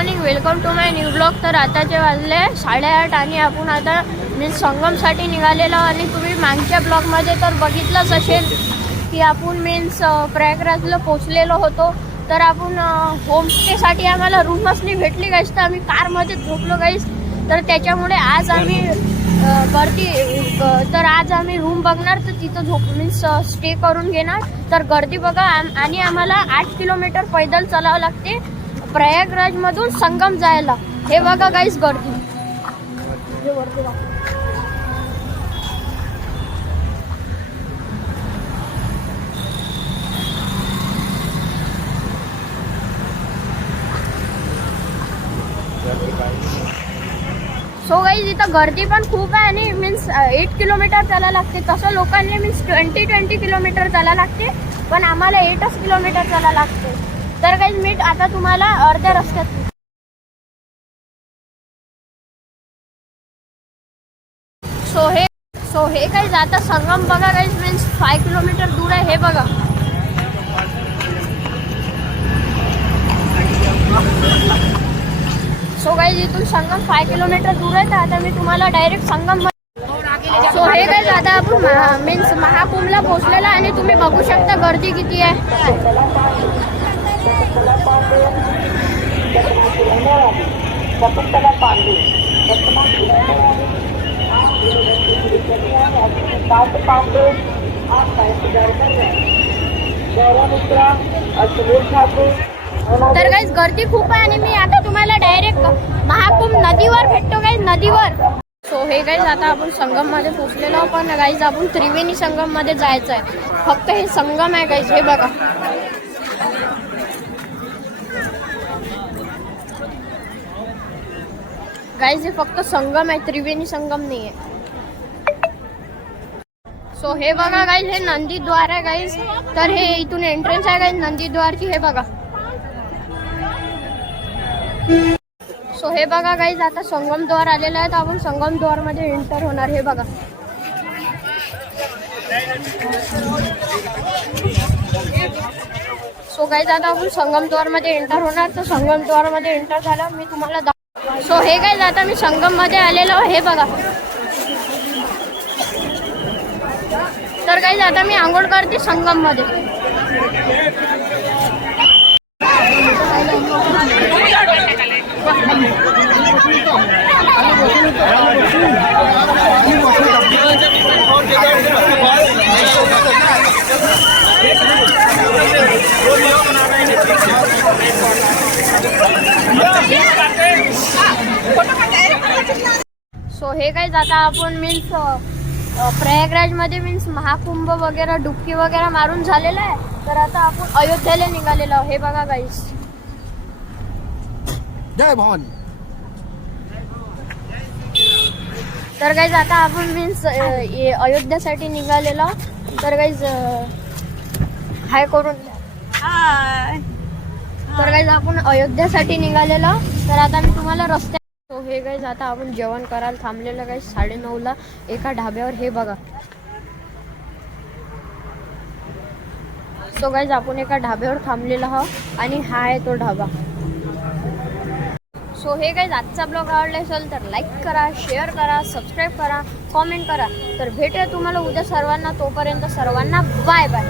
Morning, welcome to my new blog. तर आताचे वाजले 8:30 आणि आपण आता मीन्स संगमसाठी निघालेलो. आणि तुम्ही मागच्या ब्लॉगमध्ये तर बघितलंच असेल की आपण मीन्स प्रयागराजला पोचलेलो होतो. तर आपण होमस्टेसाठी आम्हाला रूमच नाही भेटली गाईस, तर आम्ही कारमध्ये झोपलो गाईस. तर त्याच्यामुळे आज आम्ही तर आज आम्ही रूम बघणार, तर तिथं मीन्स स्टे करून घेणार. तर गर्दी बघा. आणि आम्हाला 8 किलोमीटर पैदल चालावं लागते प्रयागराजमधून संगम जायला. हे बघा गाईस गर्दी. सो गाईज इथं गर्दी पण खूप आहे आणि मीन्स 8 किलोमीटर चालायला लागते. तसं लोकांनी मीन्स 20 किलोमीटर चालायला लागते, पण आम्हाला 8च किलोमीटर चालायला लागते. तर गाईज मी आता तुम्हाला अर्ध्या रस्त्यात सो हे गाईज आता संगम बघा गाईज मीन्स 5 किलोमीटर दूर आहे. हे बघा. सो गाईज इथून संगम 5 किलोमीटर दूर आहे. तर आता मी तुम्हाला डायरेक्ट संगम. सो हे गाईज आता आपण मीन्स महाकुंभला पोहोचलेला आणि तुम्ही बघू शकता गर्दी किती आहे. तर गाईज गर्दी खूप आहे आणि मी आता तुम्हाला डायरेक्ट महाकुंभ नदीवर भेटतो गाईज, नदीवर. सो हे गाईज आता आपण संगम मध्ये पोहोचलेलो, पण गाईज आपण त्रिवेणी संगम मध्ये जायचं आहे. फक्त हे संगम आहे गाईज. हे बघा. गाईज हे फक्त संगम आहे, त्रिवेणी संगम नाही आहे. सो हे बघा गाईज, हे नंदीद्वार आहे गाईज. तर हे इथून एंट्रन्स आहे गाईज नंदीद्वारची. हे बघा. सो हे बघा गाईज आता संगम द्वार आलेलं आहे, तर आपण संगम द्वार मध्ये एंटर होणार. हे बघा. सो गाईज आता आपण संगम द्वार मध्ये एंटर होणार. तर संगम द्वार मध्ये एंटर झाला मी तुम्हाला सो हे गाईज आता मी संगम मध्ये आलेलो. हे बघा. तर गाईज आता मी आंघोळ करते संगम मध्ये. सो हे गाईज आता आपण मीन्स प्रयागराज मध्ये मीन्स महाकुंभ वगैरे डुबकी वगैरे मारून झालेला आहे. तर आता आपण अयोध्येला निघालेलो. हे बघा गाईज. जय भवानी. तर गाईज आता आपण मीन्स अयोध्यासाठी निघालेलो. तर गाईज हाय करून. तर गाईज आपण अयोध्यासाठी निघालेलो. तर आता मी तुम्हाला रस्त्यात. सो हे गाईज आता आपण जेवण करायला थांबलेलं गाईज 9:30ला एका ढाब्यावर. हे बघा. सो गाईज आपण एका ढाब्यावर थांबलेला आहोत आणि हा आहे तो ढाबा. सो हे गाईज आजचा ब्लॉग आवडला असेल तर लाईक करा, शेअर करा, सबस्क्राईब करा, कॉमेंट करा. तर भेटूया तुम्हाला उद्या सर्वांना. तोपर्यंत सर्वांना बाय बाय.